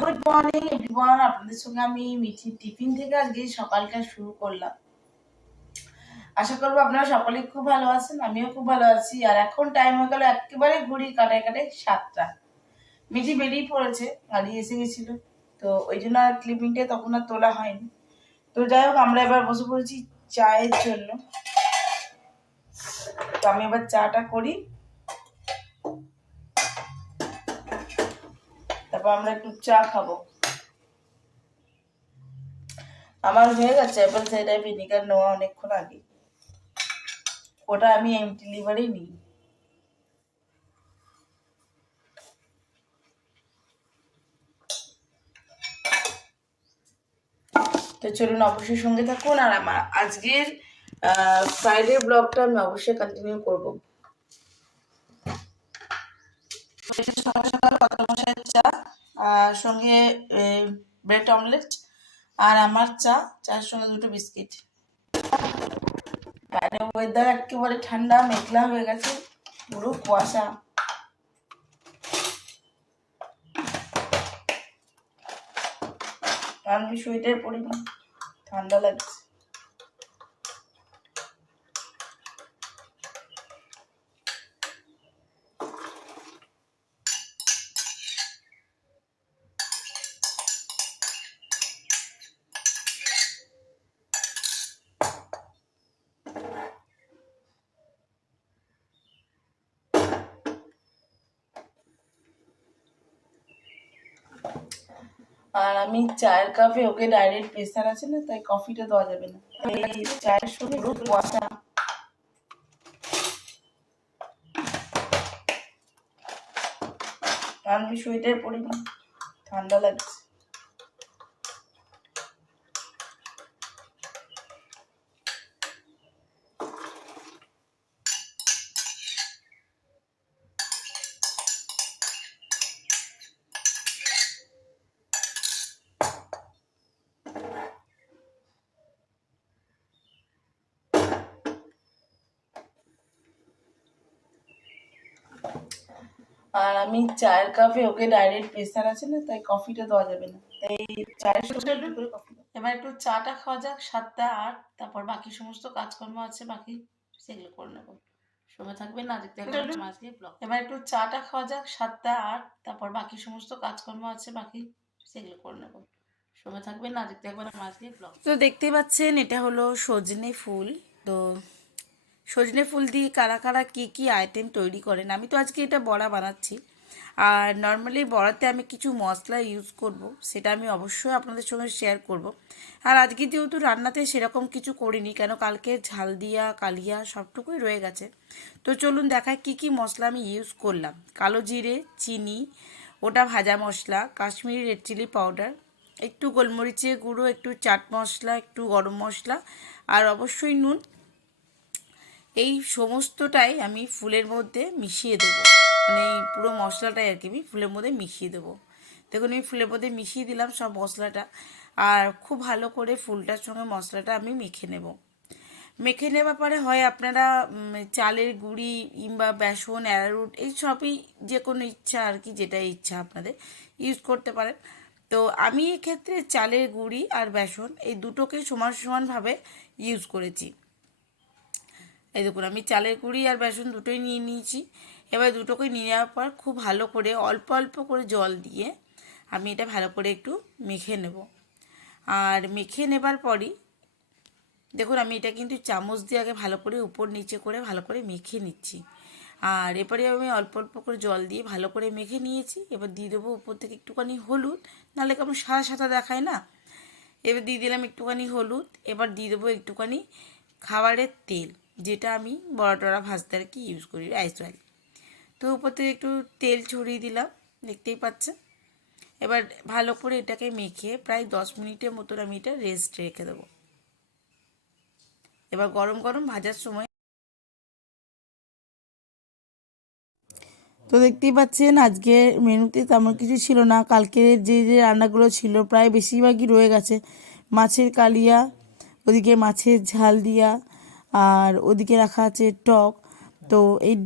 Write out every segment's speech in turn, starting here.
Good morning everyone, আপনাদের সঙ্গে আমি মিঠির টিফিন থেকে আজকে সকালটা শুরু করলাম। আশা করবো আপনারা সকলেই খুব ভালো আছেন, আমিও খুব ভালো আছি। আর এখন টাইম হয়ে গেল একেবারে ঘড়ি কাটায় কাটায় 7টা। মিঠি বেরিয়ে পড়েছে, গাড়ি এসে গেছিল, তো ওই জন্য আর ক্লিপিংটা তখন আর তোলা হয়নি। তো যাই হোক, আমরা এবার বসে পড়েছি চায়ের জন্য। তো আমি এবার চাটা করি, তারপর আমরা একটু চা খাবো। আমার হয়ে গেছে অ্যাপেল সাইডার ভিনিগার নেওয়া অনেকক্ষণ আগে, ওটা আমি এমটি লিভারেই নিই। তো চলুন অবশ্যই সঙ্গে থাকুন, আর আমার আজকের ফ্রাইডে ব্লগটা আমি অবশ্যই কন্টিনিউ করবো। সকাল সকাল মশাইয়ের চা, সঙ্গে ব্রেড অমলেট, আর আমার চার সঙ্গে 2টো বিস্কিট। বাইরে ওয়েদার একেবারে ঠান্ডা, মেঘলা হয়ে গেছে, পুরো কুয়াশা। আমি সোয়েটার পরিনি, ঠান্ডা লাগছে। আর আমি চায়ের কাপে ওকে ডাইরেক্ট প্রেসার আছে না, তাই কফিটা দেওয়া যাবে না। এই চায়ের সঙ্গে পুরো কুয়াশা। আমি সোয়েটার পরিনি, ঠান্ডা লাগছে। আর আমি চায়ের কাপে ওকে ডাইরেক্ট প্রেসার আছে না, তাই কফিটা দেওয়া যাবে না। তাই চায়ের সঙ্গে কফি। এবার একটু চাটা খাওয়া যাক, 7টা 8, তারপর বাকি সমস্ত কাজকর্ম আছে বাকি, সেগুলো করে নেবো। সঙ্গে থাকবে না, দেখতে আজকে ব্লগ। এবার একটু চাটা খাওয়া যাক, 7টা 8, তারপর বাকি সমস্ত কাজকর্ম আছে বাকি, সেগুলো করে নেবো। সঙ্গে থাকবে না, দেখতে একবার আজকে ব্লগ। তো দেখতেই পাচ্ছেন, এটা হলো সজনে ফুল। তো সজনে ফুল দিয়ে কারা কারা কী কী আইটেম তৈরি করেন, আমি তো আজকে এটা বড়া বানাচ্ছি। আর নর্মালি বড়াতে আমি কিছু মশলা ইউজ করব, সেটা আমি অবশ্যই আপনাদের সঙ্গে শেয়ার করব। আর আজকে যেহেতু রান্নাতে সেরকম কিছু করিনি, কেন কালকে ঝাল দিয়া কালিয়া সবটুকুই রয়ে গেছে। তো চলুন দেখায় কি কি মশলা আমি ইউজ করলাম। কালো জিরে, চিনি, ওটা ভাজা মশলা, কাশ্মীরি রেড চিলি পাউডার, একটু গোলমরিচের গুঁড়ো, একটু চাট মশলা, একটু গরম মশলা, আর অবশ্যই নুন। এই সমস্তটাই আমি ফুলের মধ্যে মিশিয়ে দেবো, মানে এই পুরো মশলাটাই আর কি আমি ফুলের মধ্যে মিশিয়ে দেবো। দেখুন আমি ফুলের মধ্যে মিশিয়ে দিলাম সব মশলাটা, আর খুব ভালো করে ফুলটার সঙ্গে মশলাটা আমি মেখে নেব। মেখে নেওয়ার পরে হয় আপনারা চালের গুঁড়ি কিংবা বেসন, অ্যারারুট, এই সবই যে কোনো ইচ্ছা আর কি, যেটা ইচ্ছা আপনাদের ইউজ করতে পারেন। তো আমি এক্ষেত্রে চালের গুঁড়ি আর বেসন এই দুটোকে সমান সমানভাবে ইউজ করেছি। এই দেখুন আমি চালের গুঁড়ি আর বেসন দুটোই নিয়ে নিয়েছি। এবার দুটোকে নিয়ে নেওয়ার পর খুব ভালো করে অল্প অল্প করে জল দিয়ে আমি এটা ভালো করে একটু মেখে নেব। আর মেখে নেবার পরই দেখুন আমি এটা কিন্তু চামচ দিয়ে আগে ভালো করে উপর নিচে করে ভালো করে মেখে নিচ্ছি। আর এরপরে আমি অল্প অল্প করে জল দিয়ে ভালো করে মেখে নিয়েছি। এবার দিয়ে দেবো উপর থেকে একটুখানি হলুদ, নাহলে কেমন সাদা সাদা দেখায় না। এবার দিয়ে দিলাম একটুখানি হলুদ। এবার দিয়ে দেবো একটুখানি খাবারের তেল, যেটা আমি বড়া টড়া ভাজতে আর কি ইউজ করি, রাইস অয়েল। তো উপর থেকে একটু তেল ছড়িয়ে দিলাম, দেখতেই পাচ্ছেন। এবার ভালো করে এটাকে মেখে প্রায় 10 মিনিটের মতন আমি এটা রেস্ট রেখে দেবো। এবার গরম গরম ভাজার সময় তো দেখতেই পাচ্ছেন আজকে মেনুতে তেমন কিছু ছিল না। কালকে যে যে রান্নাগুলো ছিল প্রায় বেশিরভাগই রয়ে গেছে। মাছের কালিয়া, ওদিকে মাছের ঝাল দিয়া, আর ওদিকে রাখা আছে টক। তো এই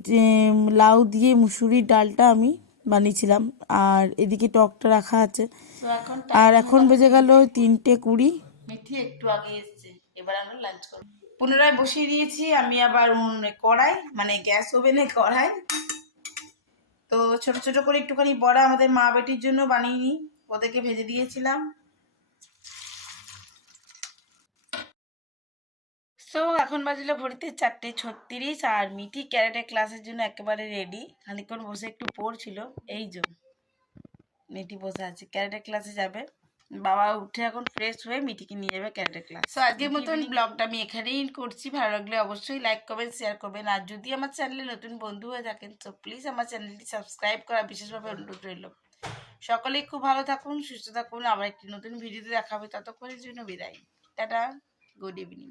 লাউ দিয়ে মুসুরির ডালটা আমি বানিয়েছিলাম, আর এদিকে টকটা রাখা আছে। আর এখন বেজে গেল 3:20। মিঠি একটু আগে এসছে, এবার আমরা লাঞ্চ করব। পুনরায় বসিয়ে দিয়েছি আমি আবার কড়াই, মানে গ্যাস ওভেনে কড়াই। তো ছোট ছোট করে একটুখানি বড়া আমাদের মা বেটির জন্য বানিয়ে নিই, ওদেরকে ভেজে দিয়েছিলাম। সো এখন বাজলো ঘড়িতে 4:36, আর মিঠি ক্যারেটে ক্লাসের জন্য একেবারে রেডি। খানিক্ষণ বসে একটু পড়ছিল। এই যে মিঠি বসে আছে, ক্যারেটে ক্লাসে যাবে। বাবা উঠে এখন ফ্রেশ হয়ে মিঠিকে নিয়ে যাবে ক্যারেটে ক্লাস। সো আজকের মতন ব্লগটা আমি এখানেই করছি। ভালো লাগলে অবশ্যই লাইক করবেন, শেয়ার করবেন, আর যদি আমার চ্যানেলে নতুন বন্ধু হয়ে থাকেন তো প্লিজ আমার চ্যানেলটি সাবস্ক্রাইব করা বিশেষভাবে অনুরোধ রইল। সকলেই খুব ভালো থাকুন, সুস্থ থাকুন। আবার একটি নতুন ভিডিওতে দেখা হবে, ততক্ষণের জন্য বিদায়। Tata, good evening.